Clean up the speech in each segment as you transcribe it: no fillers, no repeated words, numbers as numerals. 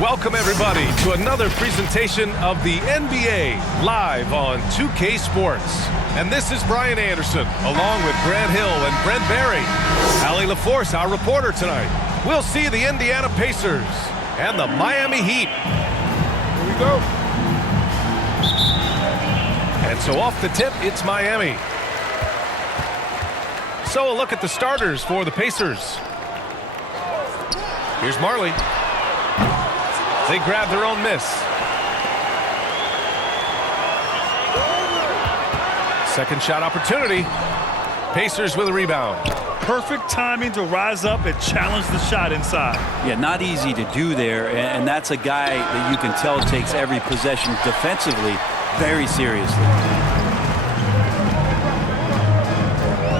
Welcome, everybody, to another presentation of the NBA live on 2K Sports. And this is Brian Anderson, along with Grant Hill and Brent Barry. Allie LaForce, our reporter tonight. We'll see the Indiana Pacers and the Miami Heat. Here we go. And so off the tip, it's Miami. So a look at the starters for the Pacers. Here's Marley. They grab their own miss. Second shot opportunity. Pacers with a rebound. Perfect timing to rise up and challenge the shot inside. Yeah, not easy to do there, and that's a guy that you can tell takes every possession defensively very seriously.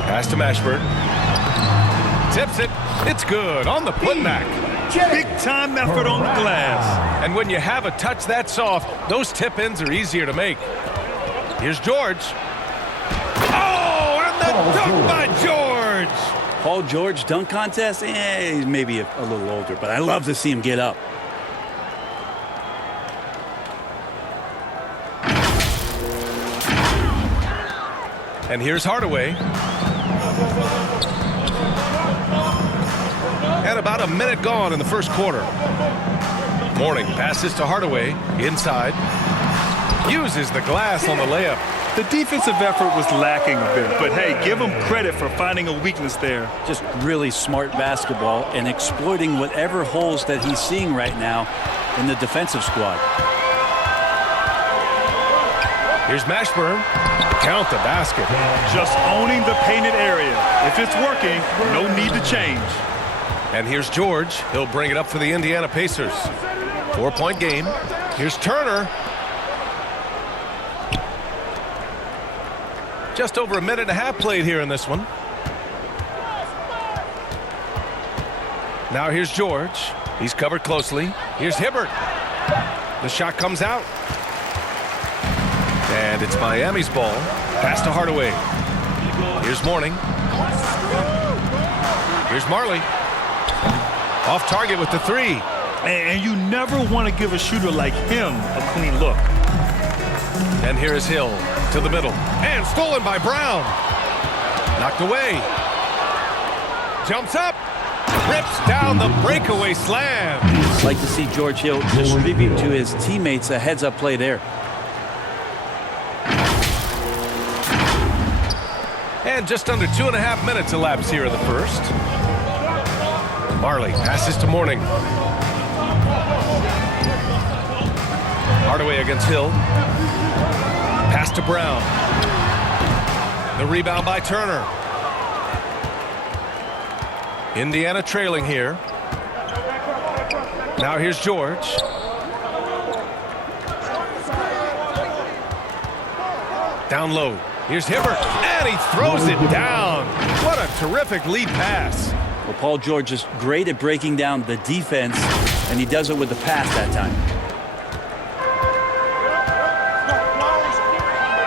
Pass to Mashburn. Tips it. It's good on the putback. Big time effort on the glass. And when you have a touch that soft, those tip-ins are easier to make. Here's George. Oh, and the dunk by George. Paul George dunk contest? He's maybe a little older, but I love to see him get up. And here's Hardaway. And about a minute gone in the first quarter. Mourning passes to Hardaway. Inside. Uses the glass on the layup. The defensive effort was lacking a bit, but hey, give him credit for finding a weakness there. Just really smart basketball and exploiting whatever holes that he's seeing right now in the defensive squad. Here's Mashburn. Count the basket. Just owning the painted area. If it's working, no need to change. And here's George. He'll bring it up for the Indiana Pacers. 4-point game. Here's Turner. Just over a minute and a half played here in this one. Now here's George. He's covered closely. Here's Hibbert. The shot comes out. And it's Miami's ball. Pass to Hardaway. Here's Mourning. Here's Marley. Off target with the three. And you never want to give a shooter like him a clean look. And here is Hill to the middle. And stolen by Brown. Knocked away. Jumps up. Rips down the breakaway slam. Like to see George Hill distribute to his teammates a heads-up play there. And just under 2.5 minutes elapsed here in the first. Marley passes to Mourning. Hardaway against Hill. Pass to Brown. The rebound by Turner. Indiana trailing here. Now here's George. Down low. Here's Hibbert. And he throws it down. What a terrific lead pass. Well, Paul George is great at breaking down the defense, and he does it with the pass that time.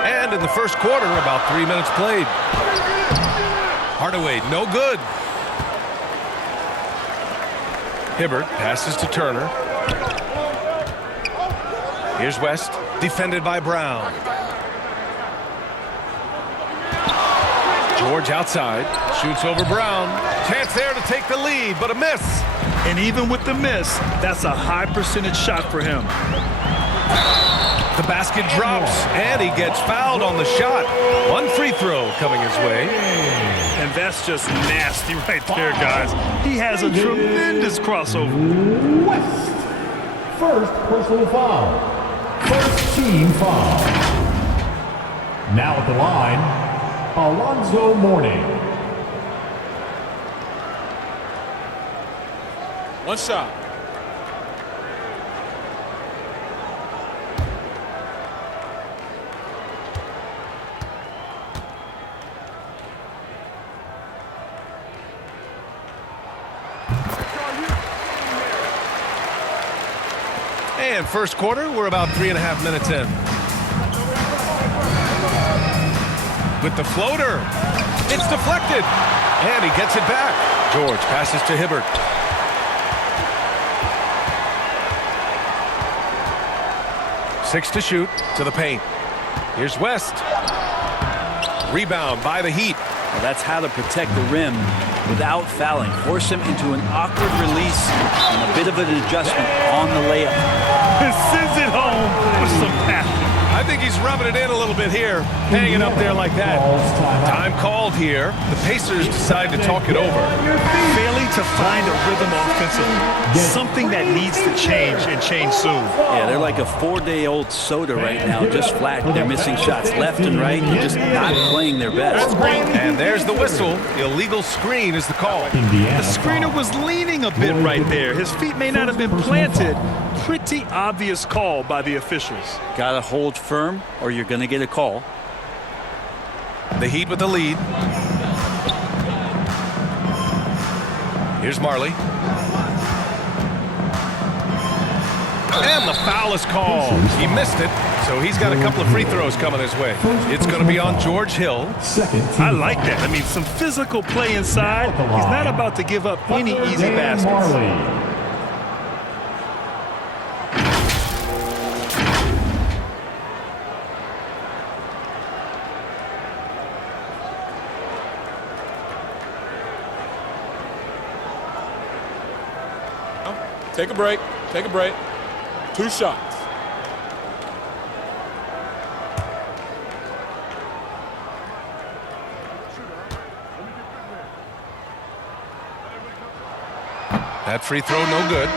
And in the first quarter, about 3 minutes played. Hardaway, no good. Hibbert passes to Turner. Here's West, defended by Brown. George outside, shoots over Brown. Chance there to take the lead, but a miss. And even with the miss, that's a high percentage shot for him. The basket drops, and he gets fouled on the shot. One free throw coming his way. And that's just nasty right there, guys. He has a tremendous crossover. West. First personal foul. First team foul. Now at the line, Alonzo Mourning. One shot. And first quarter, we're about 3.5 minutes in. With the floater. It's deflected. And he gets it back. George passes to Hibbert. 6 to shoot to the paint. Here's West. Rebound by the Heat. Well, that's how to protect the rim without fouling. Force him into an awkward release and a bit of an adjustment on the layup. And sends it home with some passion. I think he's rubbing it in a little bit here, hanging up there like that. Time called here. The Pacers decide to talk it over. Failing to find a rhythm offensively. Something that needs to change and change soon. Yeah, they're like a 4-day-old soda right now, just flat. They're missing shots left and right. They're just not playing their best. And there's the whistle. Illegal screen is the call. The screener was leaning a bit right there. His feet may not have been planted. Pretty obvious call by the officials. Got to hold firm or you're going to get a call. The Heat with the lead. Here's Marley. And the foul is called. He missed it, so he's got a couple of free throws coming his way. It's going to be on George Hill. I like that. I mean, some physical play inside. He's not about to give up any easy baskets. Take a break. Take a break. 2 shots. That free throw no good.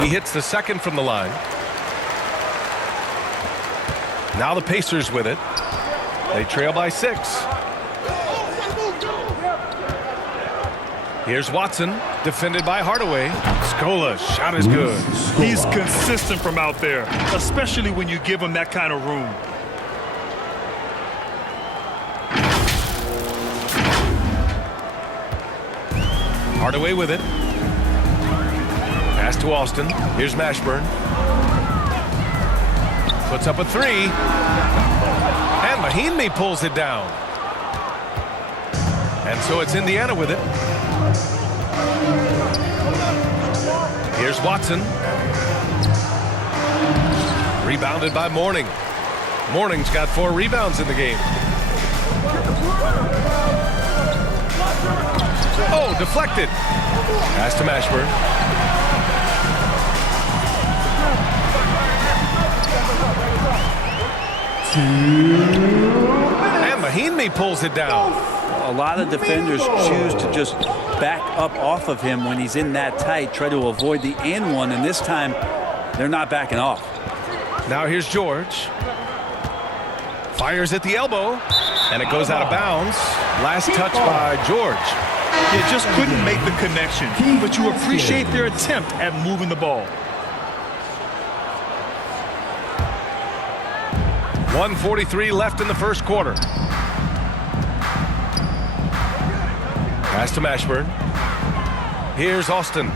He hits the second from the line. Now the Pacers with it. They trail by 6. Here's Watson, defended by Hardaway. Scola's shot is good. He's consistent from out there, especially when you give him that kind of room. Hardaway with it. Pass to Austin. Here's Mashburn. Puts up a 3. And Mahinmi pulls it down. And so it's Indiana with it. Here's Watson. Rebounded by Mourning. Mourning's got 4 rebounds in the game. Oh, deflected. Pass to Mashburn. And Mahinmi pulls it down. A lot of defenders choose to just back up off of him when he's in that tight, try to avoid the and one, and this time they're not backing off. Now here's George. Fires at the elbow, and it goes out of bounds. Last touch by George. They just couldn't make the connection, but you appreciate their attempt at moving the ball. 1:43 left in the first quarter. Pass to Mashburn. Here's Austin.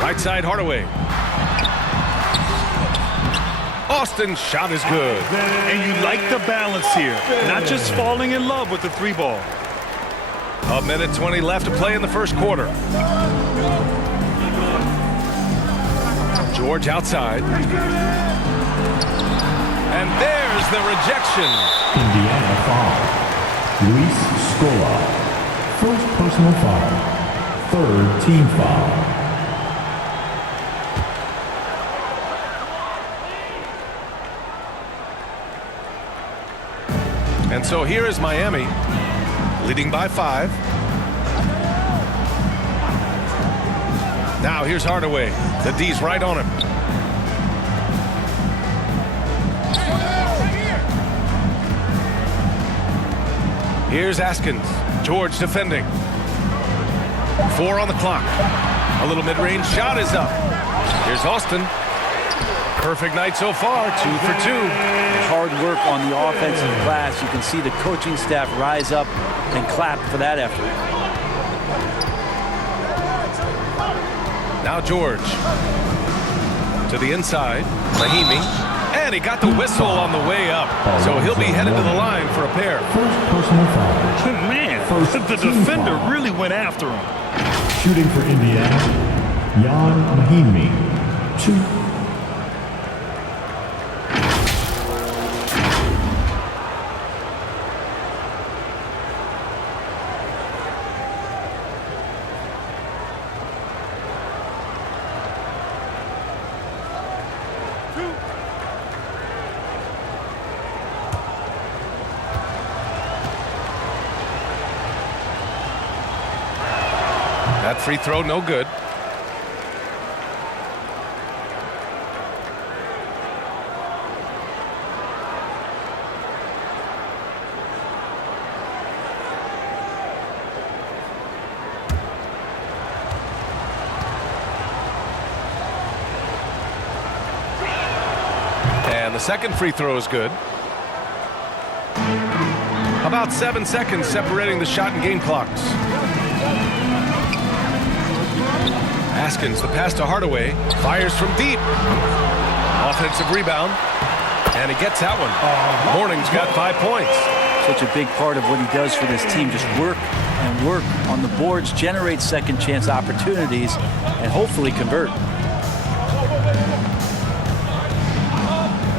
Right side Hardaway. Austin's shot is good. And you like the balance here, not just falling in love with the 3 ball. 1:20 left to play in the first quarter. George outside. And there's the rejection. Indiana foul. Luis Scola. First personal foul. 3rd team foul. And so here is Miami, leading by 5. Now here's Hardaway. The D's right on him. Here's Askins. George defending. 4 on the clock. A little mid-range shot is up. Here's Austin. Perfect night so far, 2 for 2. Hard work on the offensive glass. You can see the coaching staff rise up and clap for that effort. Now George. To the inside. Mahimi. And he got the whistle on the way up. So he'll be headed to the line for a pair. First personal foul. Man, First the team defender foul. really went after him. Shooting for Indiana, Jan Mahimi. 2. That free throw, no good. And the second free throw is good. About 7 seconds separating the shot and game clocks. Haskins, the pass to Hardaway, fires from deep. Offensive rebound, and he gets that one. Morning's got 5 points. Such a big part of what he does for this team. Just work and work on the boards, generate second chance opportunities, and hopefully convert.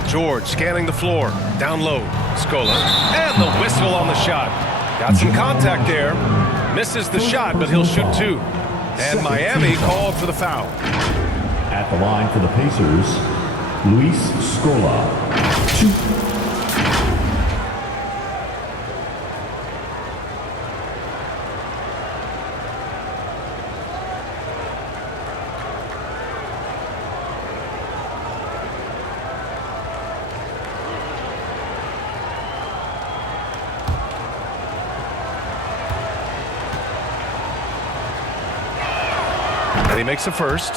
George scanning the floor, down low. Scola, and the whistle on the shot. Got some contact there. Misses the shot, but he'll shoot 2. And Miami called for the foul. At the line for the Pacers, Luis Scola. 2. And he makes the first.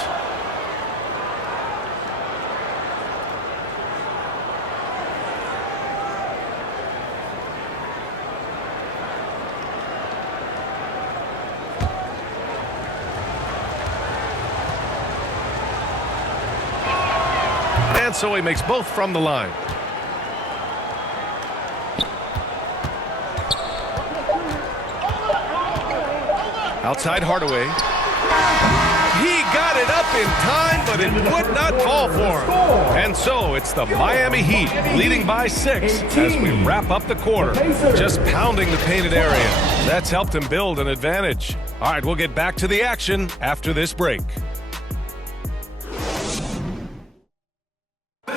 And so he makes both from the line. Outside Hardaway. He got it up in time, but it would not fall for him. And so it's the Miami Heat leading by 6 as we wrap up the quarter. Just pounding the painted area. That's helped him build an advantage. All right, we'll get back to the action after this break. And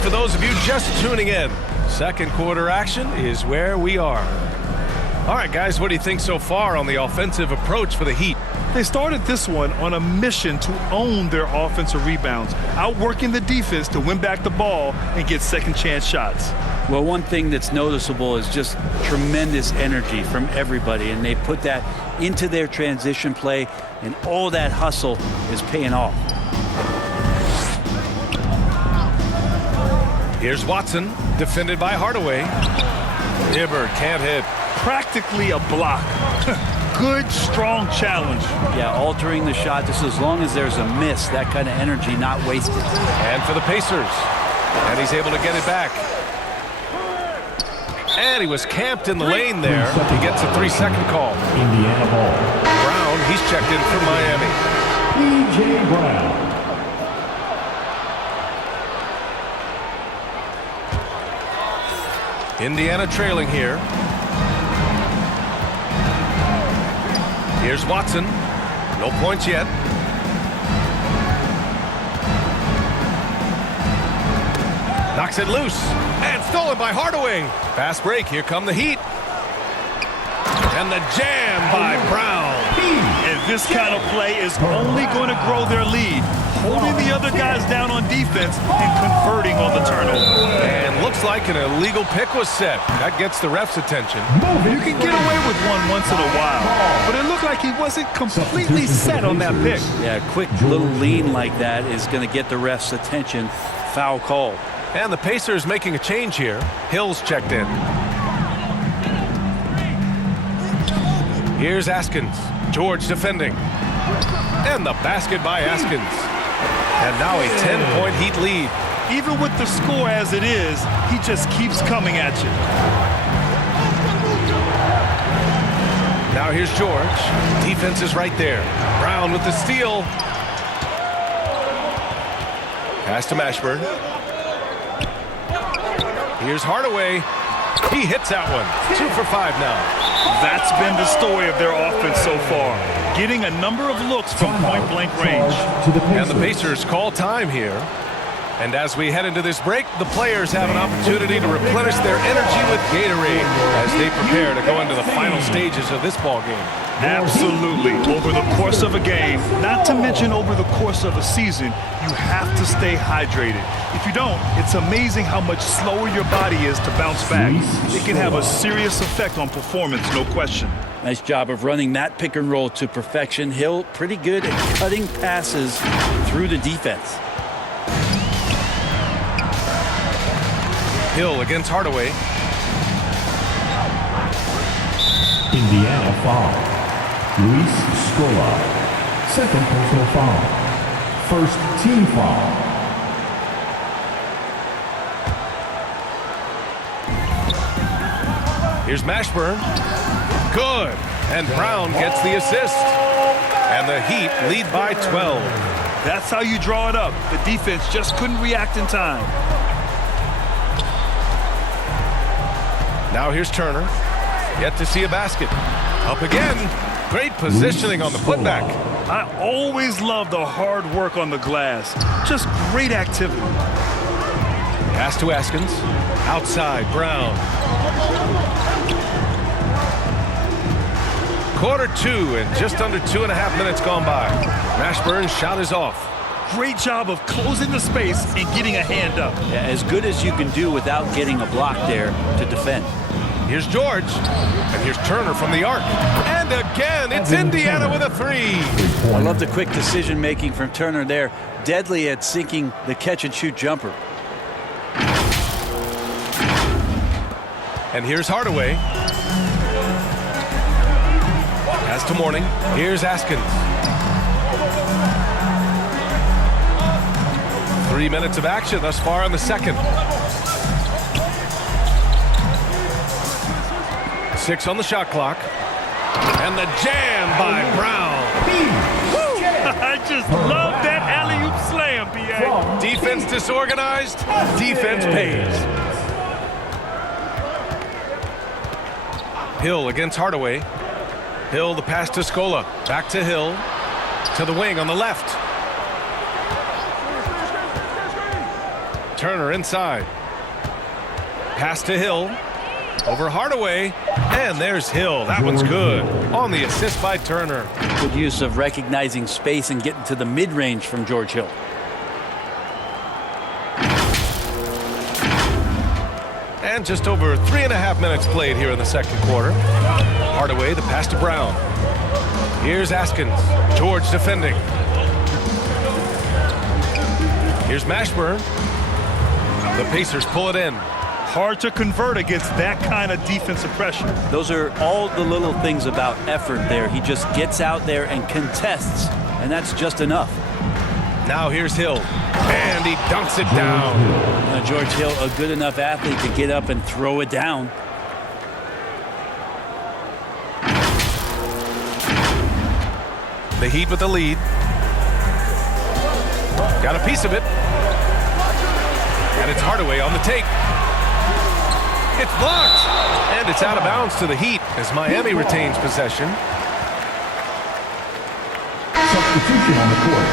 for those of you just tuning in, second quarter action is where we are. All right, guys, what do you think so far on the offensive approach for the Heat? They started this one on a mission to own their offensive rebounds, outworking the defense to win back the ball and get second chance shots. Well, one thing that's noticeable is just tremendous energy from everybody, and they put that into their transition play, and all that hustle is paying off. Here's Watson, defended by Hardaway. Hibbert can't hit. Practically a block. Good, strong challenge. Yeah, altering the shot just as long as there's a miss, that kind of energy not wasted. And for the Pacers. And he's able to get it back. And he was camped in the lane there. He gets a 3-second call. Indiana ball. Brown, he's checked in for Miami. P.J. Brown. Indiana trailing here. Here's Watson. No points yet. Knocks it loose. And stolen by Hardaway. Fast break. Here come the Heat. And the jam by Brown. And this kind of play is only going to grow their lead, holding the other guys down on defense and converting on the turnover. And look Looks like an illegal pick was set. That gets the ref's attention. You can get away with one once in a while, but it looked like he wasn't completely set on that pick. Yeah, a quick little lean like that is going to get the ref's attention. Foul call. And the Pacers making a change here. Hill's checked in. Here's Askins. George defending. And the basket by Askins. And now a 10-point Heat lead. Even with the score as it is, he just keeps coming at you. Now here's George. Defense is right there. Brown with the steal. Pass to Mashburn. Here's Hardaway. He hits that one. 2 for 5 now. That's been the story of their offense so far. Getting a number of looks from point-blank range. And the Pacers call time here. And as we head into this break, the players have an opportunity to replenish their energy with Gatorade as they prepare to go into the final stages of this ball game. Absolutely. Over the course of a game, not to mention over the course of a season, you have to stay hydrated. If you don't, it's amazing how much slower your body is to bounce back. It can have a serious effect on performance, no question. Nice job of running that pick and roll to perfection. Hill pretty good at cutting passes through the defense. Hill against Hardaway. Indiana foul. Luis Scola. Second personal foul. First team foul. Here's Mashburn. Good. And Brown gets the assist. And the Heat lead by 12. That's how you draw it up. The defense just couldn't react in time. Now here's Turner. Yet to see a basket. Up again. Great positioning on the putback. I always love the hard work on the glass. Just great activity. Pass to Askins. Outside, Brown. Quarter 2 and just under 2.5 minutes gone by. Mashburn's shot is off. Great job of closing the space and getting a hand up. Yeah, as good as you can do without getting a block there to defend. Here's George. And here's Turner from the arc. And again, it's Indiana with a 3. I love the quick decision making from Turner there. Deadly at sinking the catch and shoot jumper. And here's Hardaway. Pass to Mourning. Here's Askins. 3 minutes of action thus far in the second. 6 on the shot clock. And the jam by Brown. I just love that alley-oop slam, B.A. Defense disorganized. Defense pays. Hill against Hardaway. Hill, the pass to Scola. Back to Hill. To the wing on the left. Turner inside. Pass to Hill. Over Hardaway. And there's Hill. That one's good. On the assist by Turner. Good use of recognizing space and getting to the mid-range from George Hill. And just over 3.5 minutes played here in the second quarter. Hardaway, the pass to Brown. Here's Askins. George defending. Here's Mashburn. The Pacers pull it in. Hard to convert against that kind of defensive pressure. Those are all the little things about effort there. He just gets out there and contests, and that's just enough. Now here's Hill. And he dunks it down. George Hill, a good enough athlete to get up and throw it down. The Heat with the lead. Got a piece of it. And it's Hardaway on the take. It's blocked. And it's out of bounds to the Heat as Miami retains possession. Substitution on the court.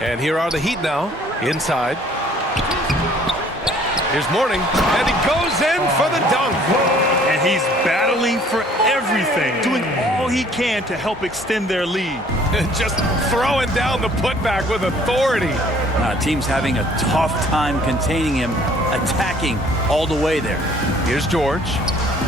And here are the Heat now, inside. Here's Mourning, and he goes in for the dunk. And He's battling for everything, doing all he can to help extend their lead. Just throwing down the putback with authority. Team's having a tough time containing him, attacking all the way there. Here's George.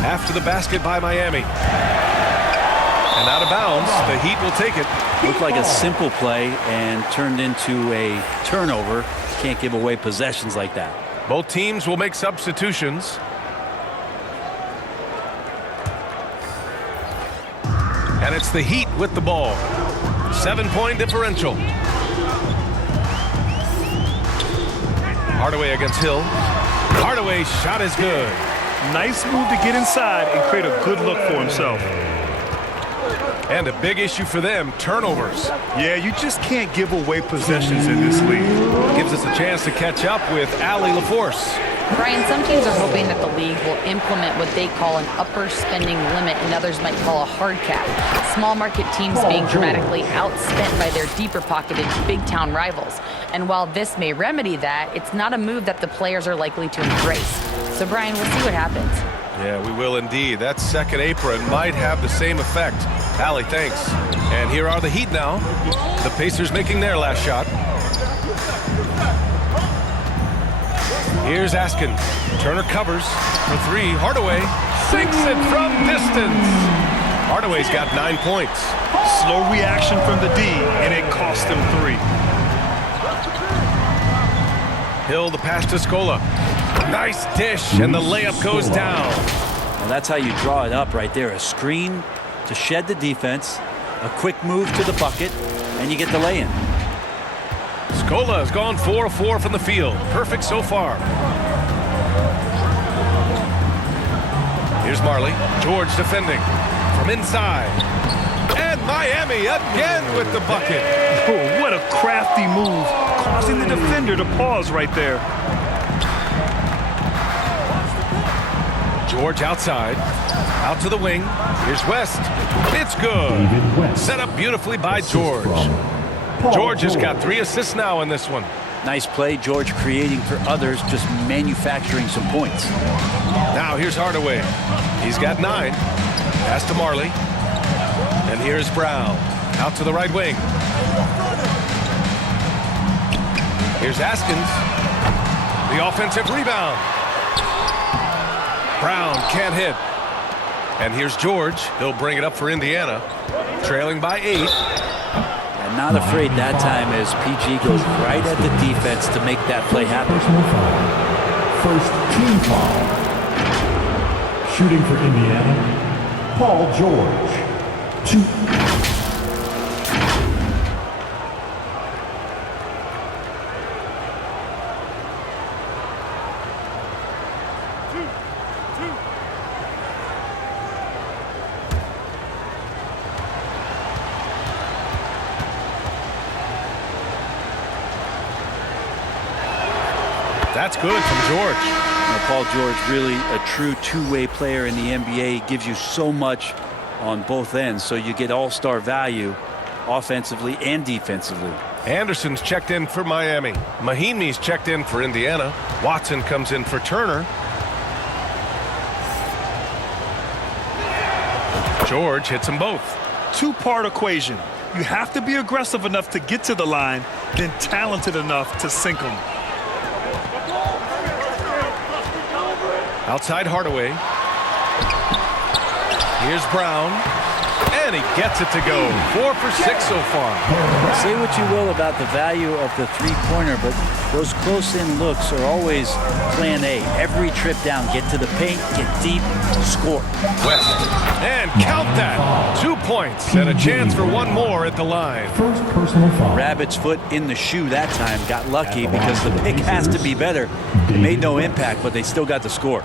After the basket by Miami. And out of bounds, the Heat will take it. Looked like a simple play and turned into a turnover. Can't give away possessions like that. Both teams will make substitutions. And it's the Heat with the ball. 7-point differential. Hardaway against Hill. Hardaway's shot is good. Nice move to get inside and create a good look for himself. And a big issue for them, turnovers. Yeah, you just can't give away possessions in this league. Gives us a chance to catch up with Allie LaForce. Brian, some teams are hoping that the league will implement what they call an upper spending limit and others might call a hard cap. Small market teams being dramatically outspent by their deeper pocketed big town rivals. And while this may remedy that, it's not a move that the players are likely to embrace. So Brian, we'll see what happens. Yeah, we will indeed. That second apron might have the same effect. Allie, thanks. And here are the Heat now. The Pacers making their last shot. Here's Askin. Turner covers for three. Hardaway sinks it from distance. Hardaway's got 9 points. Slow reaction from the D, and it cost him 3. Hill, the pass to Scola. Nice dish, and the layup goes down. Well, that's how you draw it up right there. A screen to shed the defense, a quick move to the bucket, and you get the lay-in. Scola has gone 4 of 4 from the field. Perfect so far. Here's Marley. George defending from inside. And Miami again with the bucket. Oh, what a crafty move, causing the defender to pause right there. George outside. Out to the wing. Here's West. It's good. Set up beautifully by George. George has got 3 assists now in this one. Nice play, George creating for others, just manufacturing some points. Now here's Hardaway. He's got 9. Pass to Marley. And here's Brown. Out to the right wing. Here's Askins. The offensive rebound. Brown can't hit. And here's George. He'll bring it up for Indiana. Trailing by 8. And not afraid that time as PG goes right at the defense to make that play happen. First team foul. Shooting for Indiana, Paul George. 2. That's good from George. Now, Paul George, really a true two-way player in the NBA. He gives you so much on both ends, so you get all-star value offensively and defensively. Anderson's checked in for Miami. Mahinmi's checked in for Indiana. Watson comes in for Turner. George hits them both. 2-part equation. You have to be aggressive enough to get to the line, then talented enough to sink them. Outside Hardaway. Here's Brown. And he gets it to go. 4 for 6 so far. Say what you will about the value of the three-pointer, but those close-in looks are always plan A. Every trip down, get to the paint, get deep, score. West. And count that. 2 points and a chance for one more at the line. First personal foul. Rabbit's foot in the shoe that time. Got lucky because the pick has to be better. It made no impact, but they still got the score.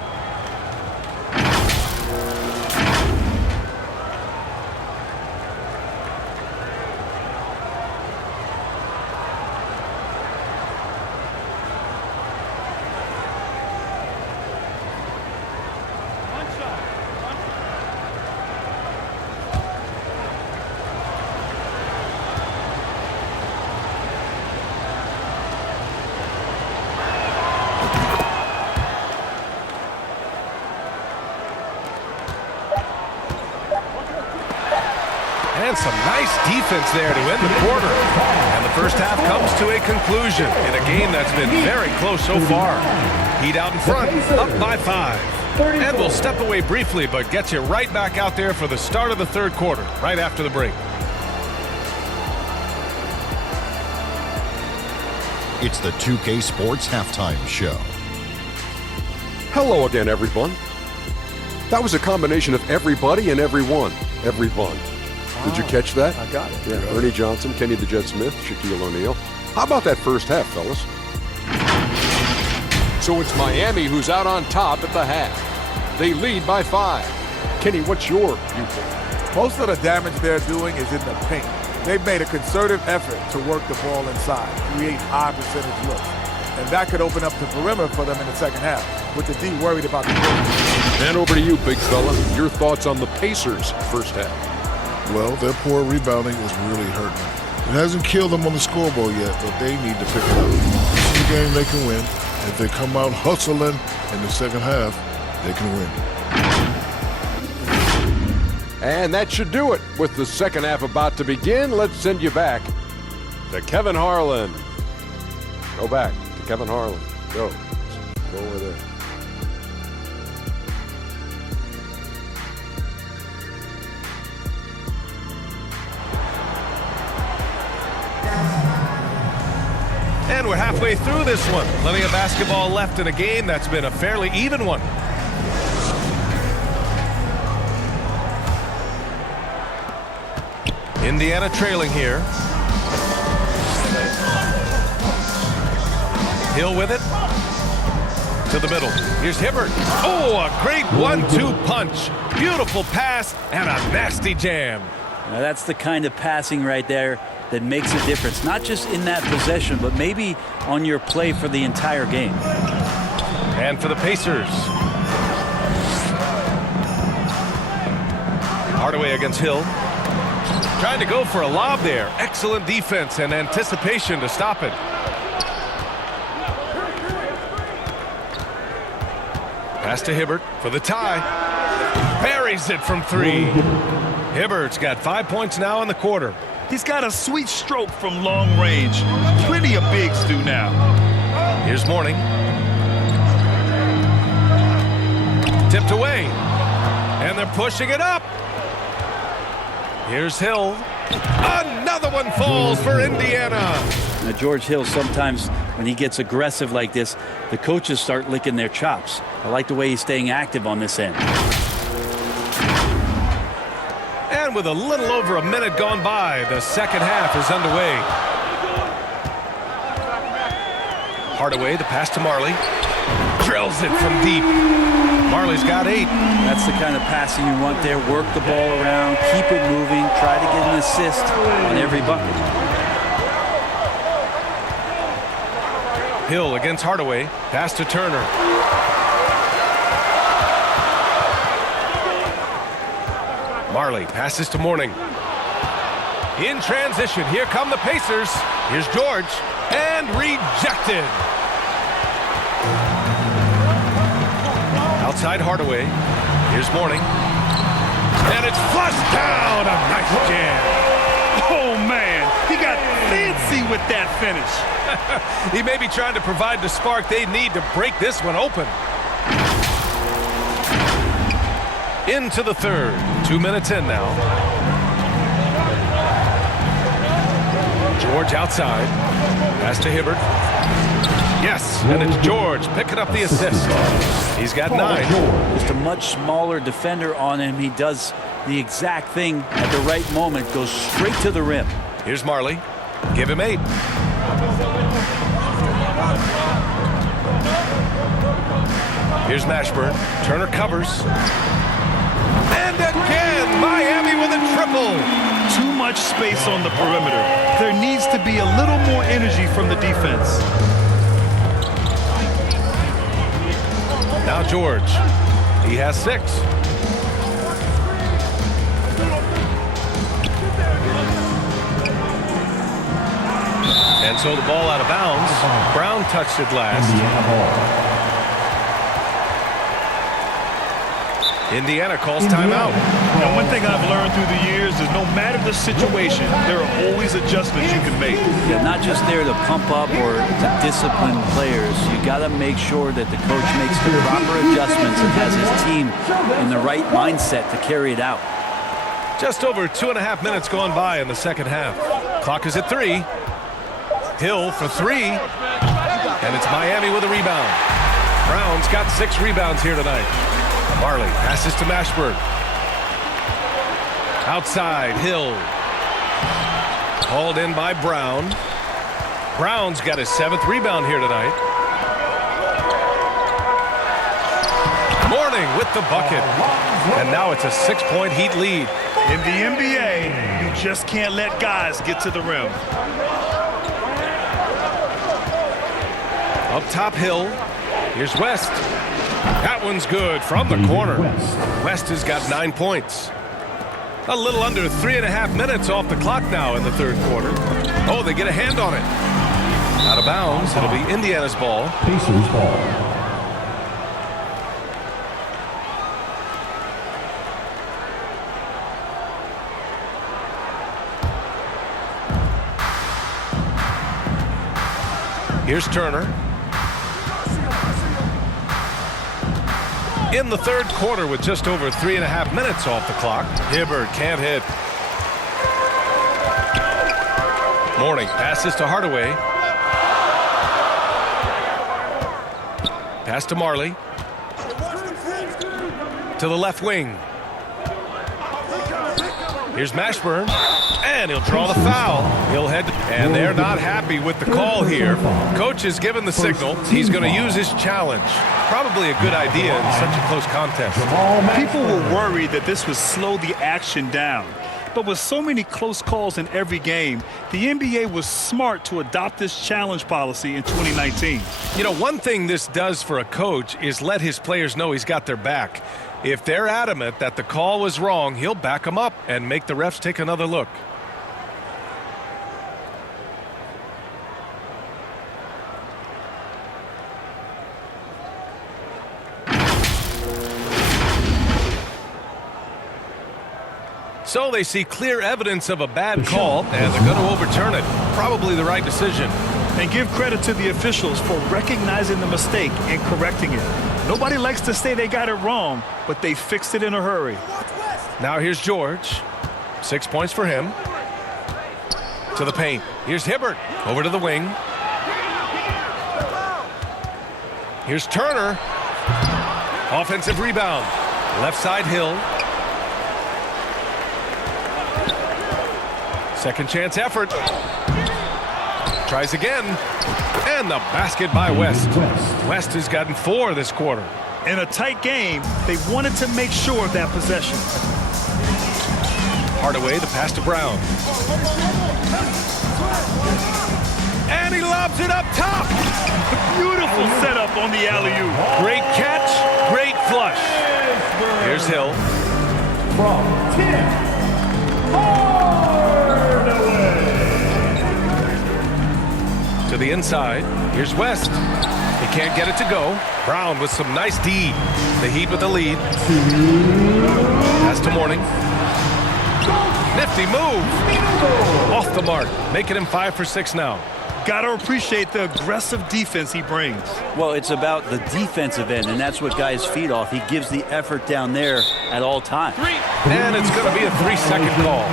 And some nice defense there to end the quarter. And the first half comes to a conclusion in a game that's been very close so far. Heat out in front, up by 5. And we'll step away briefly, but get you right back out there for the start of the third quarter, right after the break. It's the 2K Sports Halftime Show. Hello again, everyone. That was a combination of everybody and everyone. Everyone. Did you catch that? I got it. Yeah, Ernie Johnson, Kenny the Jet Smith, Shaquille O'Neal. How about that first half, fellas? So it's Miami who's out on top at the half. They lead by 5. Kenny, what's your viewpoint? Most of the damage they're doing is in the paint. They've made a concerted effort to work the ball inside, create high percentage looks. And that could open up the perimeter for them in the second half, with the D worried about the goal. And over to you, big fella. Your thoughts on the Pacers' first half? Well, their poor rebounding is really hurting them. It hasn't killed them on the scoreboard yet, but they need to pick it up. This is a game they can win. If they come out hustling in the second half, they can win. And that should do it. With the second half about to begin, let's send you back to Kevin Harlan. Go back to Kevin Harlan. Go over there. And we're halfway through this one. Plenty of basketball left in a game that's been a fairly even one. Indiana trailing here. Hill with it. To the middle. Here's Hibbert. Oh, a great 1-2 punch. Beautiful pass and a nasty jam. Now that's the kind of passing right there that makes a difference, not just in that possession, but maybe on your play for the entire game. And for the Pacers. Hardaway against Hill. Trying to go for a lob there. Excellent defense and anticipation to stop it. Pass to Hibbert for the tie. Buries it from 3. Hibbert's got 5 points now in the quarter. He's got a sweet stroke from long range. Plenty of bigs do now. Here's Mourning. Tipped away. And they're pushing it up. Here's Hill. Another one falls for Indiana. Now, George Hill, sometimes when he gets aggressive like this, the coaches start licking their chops. I like the way he's staying active on this end. And with a little over a minute gone by, the second half is underway. Hardaway, the pass to Marley. Drills it from deep. Marley's got 8. That's the kind of passing you want there. Work the ball around, keep it moving, try to get an assist on every bucket. Hill against Hardaway. Pass to Turner. Marley passes to Mourning. In transition, here come the Pacers. Here's George. And rejected. Outside Hardaway. Here's Mourning. And it's flushed down. A nice jam. Oh, man. He got fancy with that finish. He may be trying to provide the spark they need to break this one open. Into the third. 2 minutes in now. George outside. Pass to Hibbert. Yes, and it's George picking up the assist. He's got 9. Just a much smaller defender on him. He does the exact thing at the right moment. Goes straight to the rim. Here's Marley. Give him 8. Here's Mashburn. Turner covers. And again, Miami with a triple. Too much space on the perimeter. There needs to be a little more energy from the defense. Now George. He has 6. And so the ball out of bounds. Brown touched it last. Indiana calls timeout. Now, one thing I've learned through the years is no matter the situation, there are always adjustments you can make. Yeah, not just there to pump up or to discipline players. You got to make sure that the coach makes the proper adjustments and has his team in the right mindset to carry it out. Just over 2.5 minutes gone by in the second half. Clock is at 3. Hill for 3. And it's Miami with a rebound. Brown's got 6 rebounds here tonight. Marley passes to Mashburn. Outside, Hill. Hauled in by Brown. Brown's got his 7th rebound here tonight. Mourning with the bucket. And now it's a 6-point Heat lead. In the NBA, you just can't let guys get to the rim. Up top, Hill. Here's West. That one's good from the corner. West has got 9 points. A little under 3.5 minutes off the clock now in the third quarter. Oh, they get a hand on it. Out of bounds. It'll be Indiana's ball. Pacers ball. Here's Turner. In the third quarter with just over 3.5 minutes off the clock. Hibbert can't hit. Mourning passes to Hardaway. Pass to Marley. To the left wing. Here's Mashburn. And he'll draw the foul. He'll head to, and they're not happy with the call here. Coach has given the signal. He's going to use his challenge. Probably a good idea in such a close contest. People were worried that this would slow the action down. But with so many close calls in every game, the NBA was smart to adopt this challenge policy in 2019. You know, one thing this does for a coach is let his players know he's got their back. If they're adamant that the call was wrong, he'll back them up and make the refs take another look. So they see clear evidence of a bad call, and they're going to overturn it. Probably the right decision. And give credit to the officials for recognizing the mistake and correcting it. Nobody likes to say they got it wrong, but they fixed it in a hurry. Now here's George. 6 points for him. To the paint. Here's Hibbert. Over to the wing. Here's Turner. Offensive rebound. Left side, Hill. Second chance effort. Tries again. And the basket by West. West has gotten 4 this quarter. In a tight game, they wanted to make sure of that possession. Hardaway, the pass to Brown. And he lobs it up top. Beautiful setup on the alley-oop. Great catch, great flush. Here's Hill. From 10. To the inside. Here's West. He can't get it to go. Brown with some nice D. The Heat with the lead. Pass to Mourning. Nifty move. Off the mark. Making him 5 for 6 now. Got to appreciate the aggressive defense he brings. Well, it's about the defensive end, and that's what guys feed off. He gives the effort down there at all times. And it's going to be a 3-second call.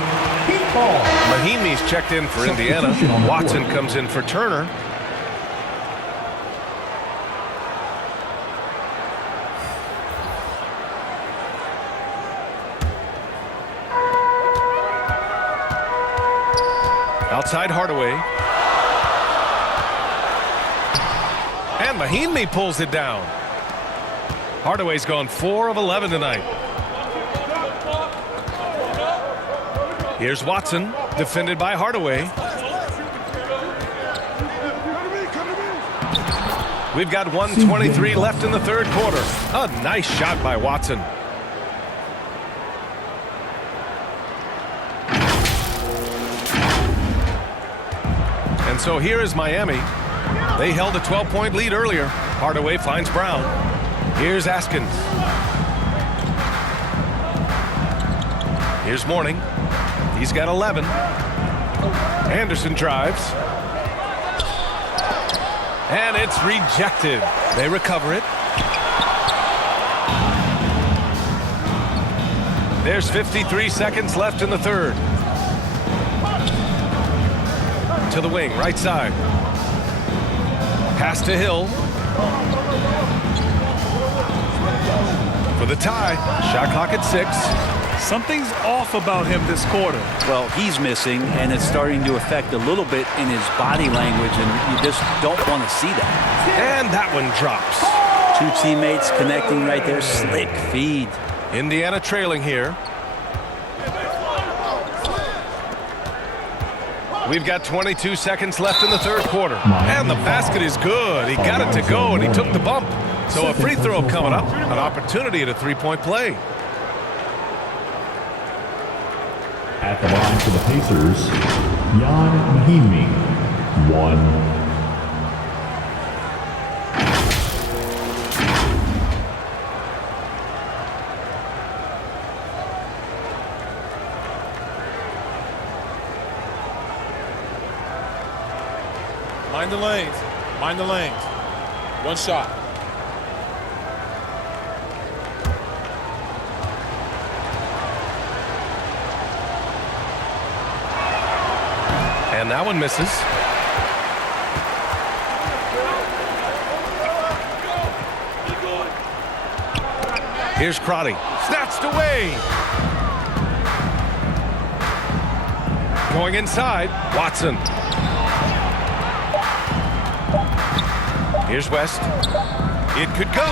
Mahinmi's checked in for Indiana. Watson comes in for Turner. Outside Hardaway. And Mahinmi pulls it down. Hardaway's gone 4 of 11 tonight. Here's Watson, defended by Hardaway. We've got 1:23 left in the third quarter. A nice shot by Watson. And so here is Miami. They held a 12-point lead earlier. Hardaway finds Brown. Here's Askins. Here's Mourning. He's got 11. Anderson drives. And it's rejected. They recover it. There's 53 seconds left in the third. To the wing, right side. Pass to Hill. For the tie. Shot clock at 6. Something's off about him this quarter. Well, he's missing, and it's starting to affect a little bit in his body language, and you just don't want to see that. And that one drops. 2 teammates connecting right there. Slick feed. Indiana trailing here. We've got 22 seconds left in the third quarter. And the basket is good. He got it to go, and he took the bump. So a free throw coming up. An opportunity at a three-point play. At the line for the Pacers, Jan Mahimi, 1. Mind the lanes. Mind the lanes. One shot. And that one misses. Here's Crotty. Snatched away. Going inside. Watson. Here's West. It could go.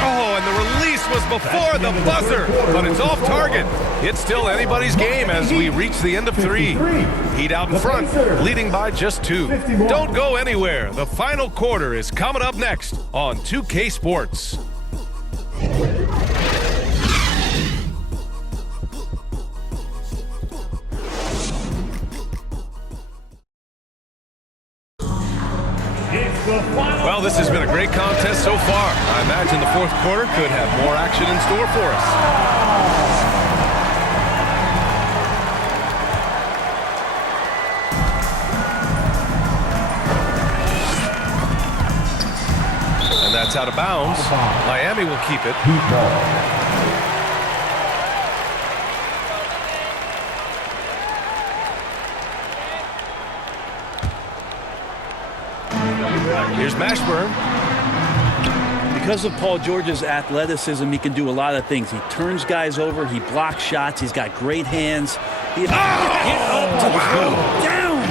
Oh, and the release was before the buzzer, but it's off target. It's still anybody's game as we reach the end of 3. Heat out in front, leading by just 2. Don't go anywhere. The final quarter is coming up next on 2K Sports. Well, this has been a great contest so far. I imagine the fourth quarter could have more action in store for us. And that's out of bounds. Miami will keep it. Here's Mashburn. Because of Paul George's athleticism, he can do a lot of things. He turns guys over. He blocks shots. He's got great hands. He get up to the down.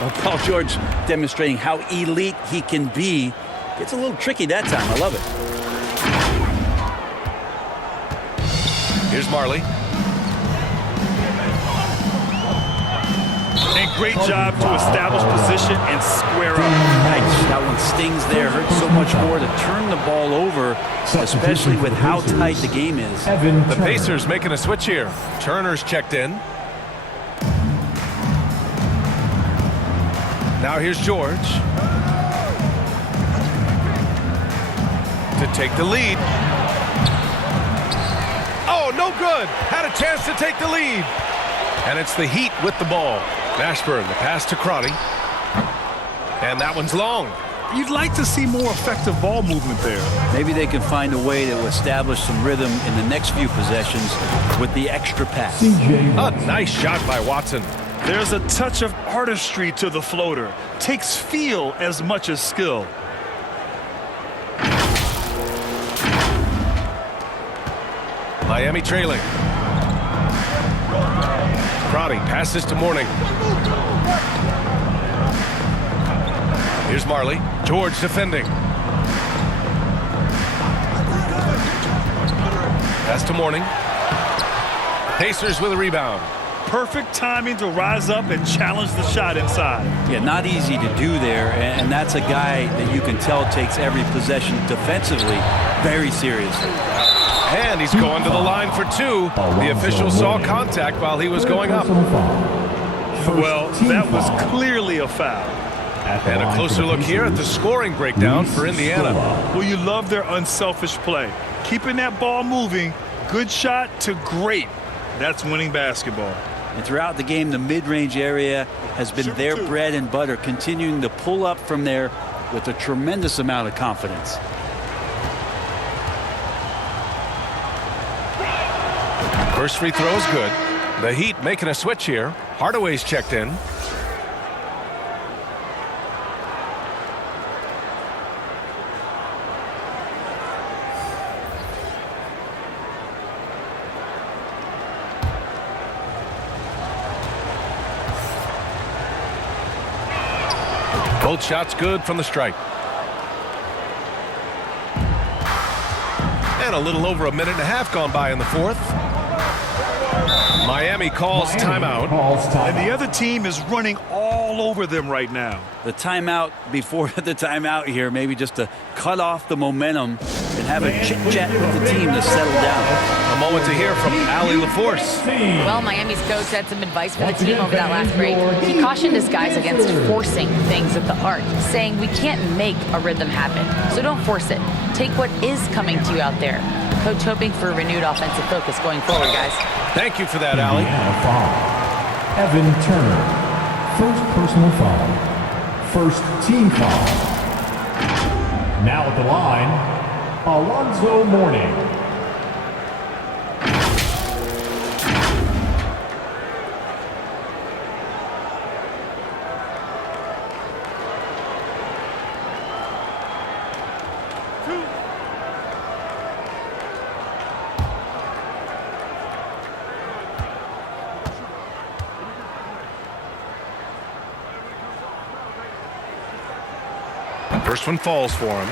Well, Paul George demonstrating how elite he can be. Gets a little tricky that time. I love it. Here's Marley. And great job to establish position and square up. Nice. That one stings there. Hurts so much more to turn the ball over, especially with how tight the game is. The Pacers making a switch here. Turner's checked in. Now here's George. To take the lead. Oh, no good. Had a chance to take the lead. And it's the Heat with the ball. Mashburn, the pass to Crotty. And that one's long. You'd like to see more effective ball movement there. Maybe they can find a way to establish some rhythm in the next few possessions with the extra pass. A nice shot by Watson. There's a touch of artistry to the floater. Takes feel as much as skill. Miami trailing. Crotty passes to Mourning. Here's Marley. George defending. Pass to Mourning. Pacers with a rebound. Perfect timing to rise up and challenge the shot inside. Yeah, not easy to do there, and that's a guy that you can tell takes every possession defensively very seriously. And he's going to the line for 2. The official saw contact while he was going up. Well, that was clearly a foul. And a closer look here at the scoring breakdown for Indiana. Well, you love their unselfish play. Keeping that ball moving, good shot to great. That's winning basketball. And throughout the game, the mid-range area has been their bread and butter, continuing to pull up from there with a tremendous amount of confidence. First free throw is good. The Heat making a switch here. Hardaway's checked in. Both shots good from the stripe. And a little over a minute and a half gone by in the fourth. Miami calls timeout. And the other team is running all over them right now. The timeout before the timeout here, maybe just to cut off the momentum and have a chit-chat with the team to settle down. A moment to hear from Allie LaForce. Well, Miami's coach had some advice for the team over that last break. He cautioned his guys against forcing things at the arc, saying we can't make a rhythm happen, so don't force it. Take what is coming to you out there. Coach hoping for a renewed offensive focus going forward, guys. Thank you for that, Allie. Evan Turner, first personal foul. First team foul. Now at the line, Alonzo Mourning. First one falls for him.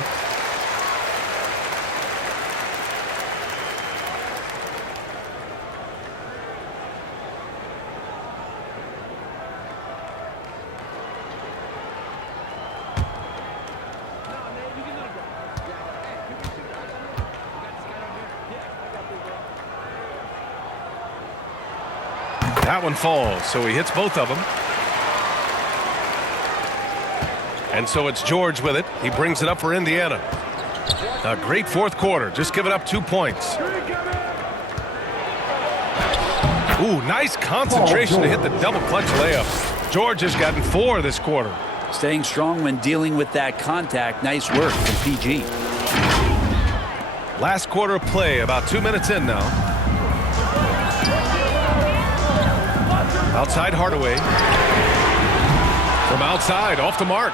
That one falls, so he hits both of them. And so it's George with it. He brings it up for Indiana. A great fourth quarter. Just giving up 2 points. Ooh, nice concentration to hit the double clutch layup. George has gotten 4 this quarter. Staying strong when dealing with that contact. Nice work from PG. Last quarter of play, about 2 minutes in now. Outside Hardaway. From outside, off the mark.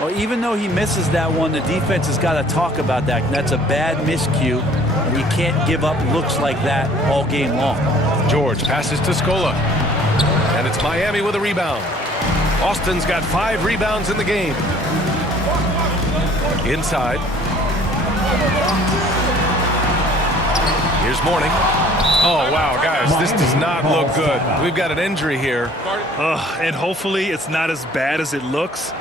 Well, even though he misses that one, the defense has got to talk about that. That's a bad miscue, and you can't give up looks like that all game long. George passes to Scola. And it's Miami with a rebound. Austin's got 5 rebounds in the game. Inside. Here's Mourning. Oh, wow, guys, this does not look good. We've got an injury here. And hopefully it's not as bad as it looks.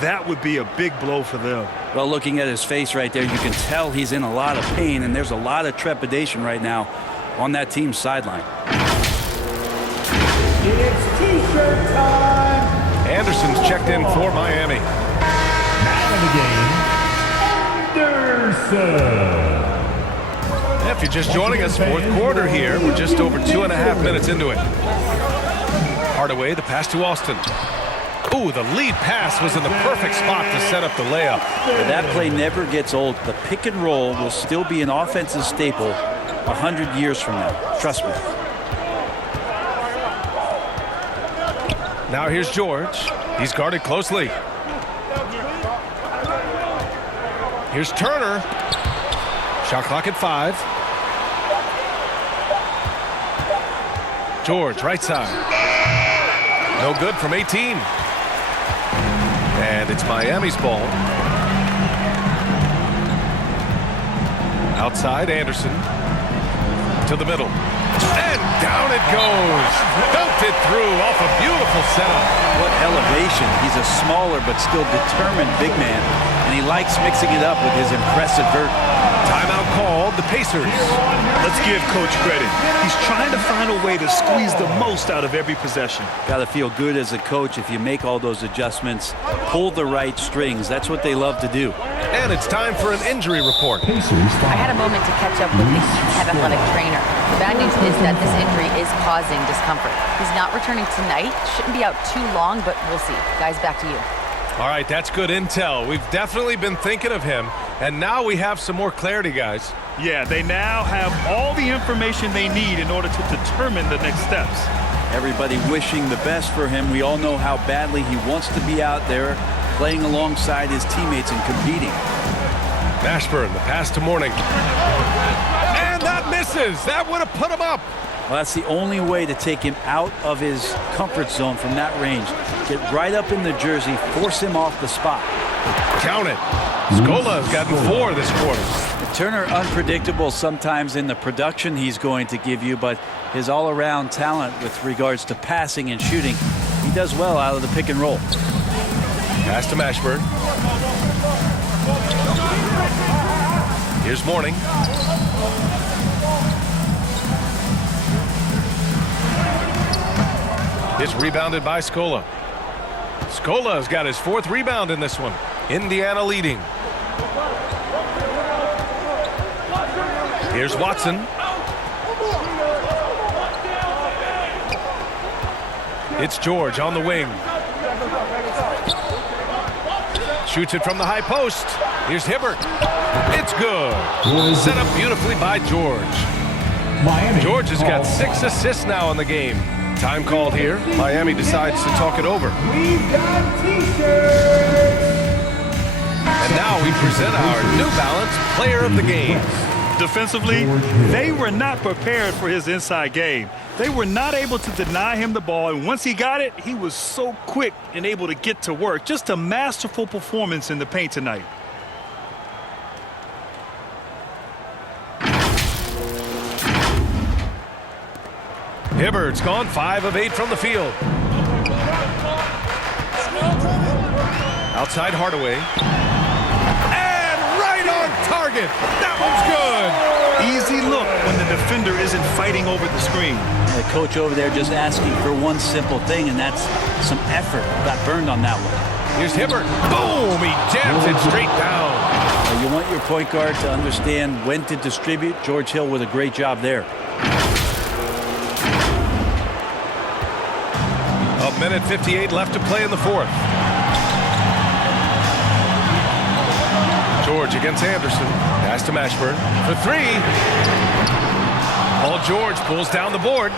That would be a big blow for them. Well, looking at his face right there, you can tell he's in a lot of pain, and there's a lot of trepidation right now on that team's sideline. It's T-shirt time. Anderson's checked in for Miami. Man of the game, Anderson. If you're just joining us, fourth quarter here. We're just over 2.5 minutes into it. Hardaway, the pass to Austin. Ooh, the lead pass was in the perfect spot to set up the layup. But that play never gets old. The pick and roll will still be an offensive staple 100 years from now. Trust me. Now here's George. He's guarded closely. Here's Turner. Shot clock at 5. George, right side. No good from 18. And it's Miami's ball. Outside, Anderson. To the middle. And down it goes. Dumped it through off a beautiful setup. What elevation. He's a smaller but still determined big man. And he likes mixing it up with his impressive vert. Timeout called, the Pacers. Let's give Coach credit. He's trying to find a way to squeeze the most out of every possession. Got to feel good as a coach if you make all those adjustments, pull the right strings. That's what they love to do. And it's time for an injury report. I had a moment to catch up with the head athletic trainer. The bad news is that this injury is causing discomfort. He's not returning tonight. Shouldn't be out too long, but we'll see. Guys, back to you. All right, that's good intel. We've definitely been thinking of him, and now we have some more clarity, guys. Yeah, they now have all the information they need in order to determine the next steps. Everybody wishing the best for him. We all know how badly he wants to be out there playing alongside his teammates and competing. Mashburn, the pass to Mourning. And that misses. That would have put him up. Well, that's the only way to take him out of his comfort zone from that range. Get right up in the jersey, force him off the spot. Count it. Scola's gotten 4 this quarter. Turner unpredictable sometimes in the production he's going to give you, but his all-around talent with regards to passing and shooting, he does well out of the pick and roll. Pass to Mashburn. Here's Mourning. It's rebounded by Scola. Scola's got his 4th rebound in this one. Indiana leading. Here's Watson. It's George on the wing. Shoots it from the high post. Here's Hibbert. It's good. Set up beautifully by George. George has got 6 assists now in the game. Time called here. Miami decides to talk it over. And now we present our New Balance Player of the Game. Defensively, they were not prepared for his inside game. They were not able to deny him the ball, and once he got it, he was so quick and able to get to work. Just a masterful performance in the paint tonight. Hibbert's gone 5 of 8 from the field. Outside Hardaway. And right on target. That one's good. Easy look when the defender isn't fighting over the screen. The coach over there just asking for one simple thing, and that's some effort. Got burned on that one. Here's Hibbert. Boom! He jams it straight down. You want your point guard to understand when to distribute. George Hill with a great job there. A minute 58 left to play in the 4th. George against Anderson. Pass to Mashburn for 3. Paul George pulls down the board.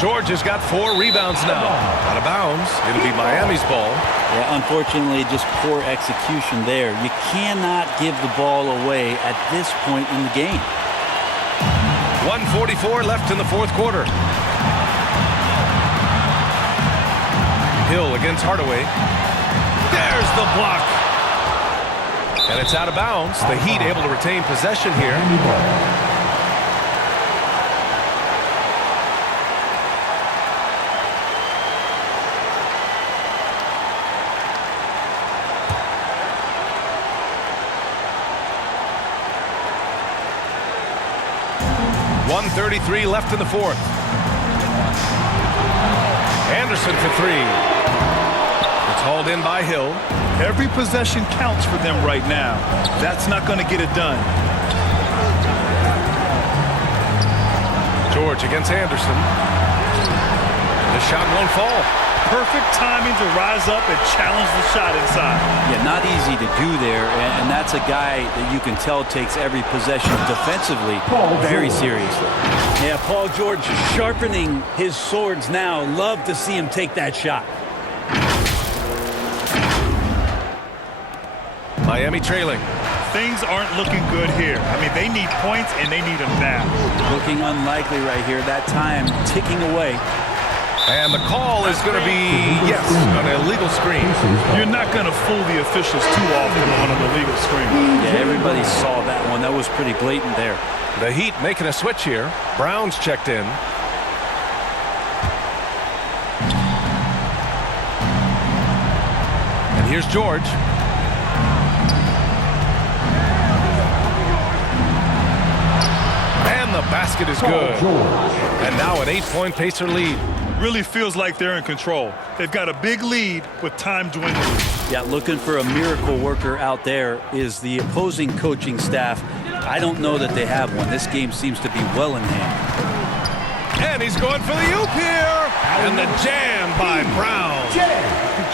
George has got 4 rebounds now. Out of bounds. It'll be Miami's ball. Yeah, unfortunately, just poor execution there. You cannot give the ball away at this point in the game. 1:44 left in the 4th quarter. Hill against Hardaway. There's the block. And it's out of bounds. The Heat able to retain possession here. .133 left in the 4th. Anderson for 3. It's hauled in by Hill. Every possession counts for them right now. That's not going to get it done. George against Anderson. The shot won't fall. Perfect timing to rise up and challenge the shot inside. Yeah, not easy to do there, and that's a guy that you can tell takes every possession defensively very seriously. Yeah, Paul George sharpening his swords now. Love to see him take that shot. Miami trailing. Things aren't looking good here. I mean, they need points, and they need them now. Looking unlikely right here. That time ticking away. And the call is going to be, yes, an illegal screen. You're not going to fool the officials too often on an illegal screen. Yeah, everybody saw that one. That was pretty blatant there. The Heat making a switch here. Brown's checked in. And here's George. Basket is Paul good. George. And now an 8-point Pacer lead. Really feels like they're in control. They've got a big lead with time dwindling. Yeah, looking for a miracle worker out there is the opposing coaching staff. I don't know that they have one. This game seems to be well in hand. And he's going for the oop here. And the jam by Brown.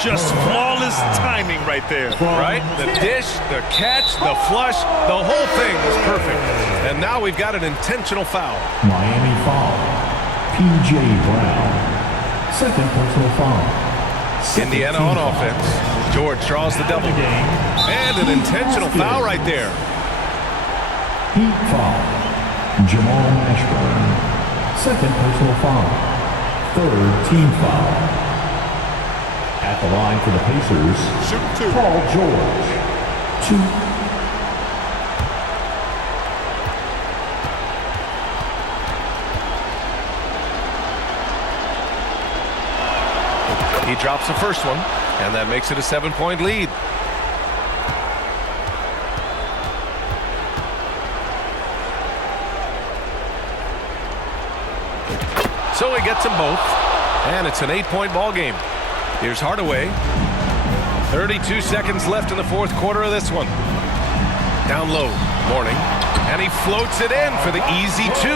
Just flawless timing right there. Right? The dish, the catch, the flush, the whole thing was perfect. And now we've got an intentional foul. Miami foul. P.J. Brown. Second personal foul. Indiana on offense. George draws the double. And an intentional foul right there. Heat foul. Jamal Mashburn. Second personal foul. Third team foul. At the line for the Pacers, Shoot 2. Paul George. 2. He drops the first one, and that makes it a 7-point lead. So he gets them both, and it's an 8-point ball game. Here's Hardaway. 32 seconds left in the fourth quarter of this one. Down low, Mourning, and he floats it in for the easy 2.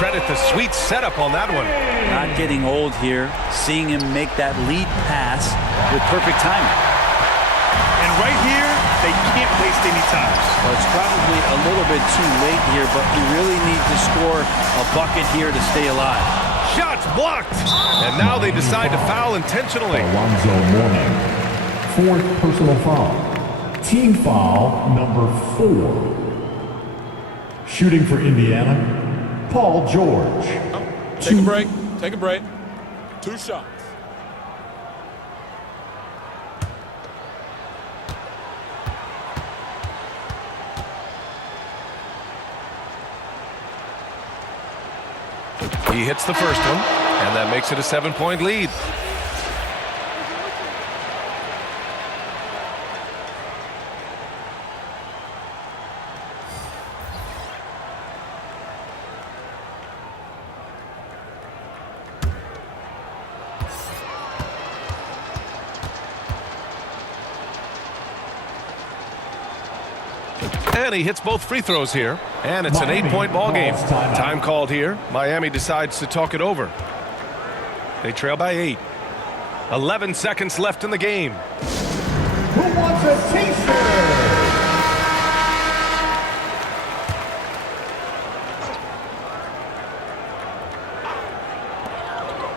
Credit the sweet setup on that one. Not getting old here. Seeing him make that lead pass with perfect timing. And right here, they can't waste any time. Well, it's probably a little bit too late here, but you really need to score a bucket here to stay alive. Shots blocked. And now they decide to foul intentionally. Alonzo Mourning. Fourth personal foul. Team foul number 4. Shooting for Indiana, Paul George. Take a break. Take a break. 2 shots. He hits the first one, and that makes it a 7-point lead. And he hits both free throws here. And it's an 8-point ball game. Time called here. Miami decides to talk it over. They trail by 8. 11 seconds left in the game. Who wants a taster?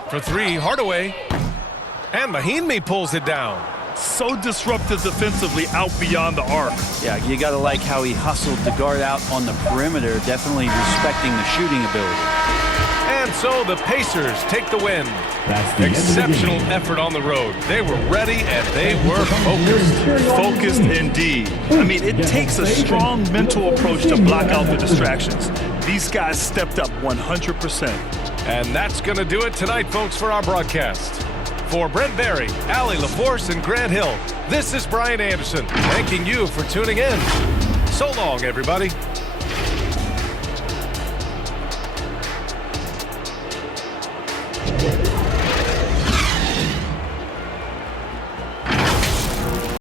For 3, Hardaway. And Mahinmi pulls it down. So disruptive defensively out beyond the arc. Yeah, you got to like how he hustled to guard out on the perimeter, definitely respecting the shooting ability. And so the Pacers take the win. That's the Exceptional effort on the road. They were ready and they were focused. Focused indeed. I mean, it takes a strong mental approach to block out the distractions. These guys stepped up 100%. And that's going to do it tonight, folks, for our broadcast. For Brent Barry, Allie LaForce, and Grant Hill, this is Brian Anderson, thanking you for tuning in. So long, everybody.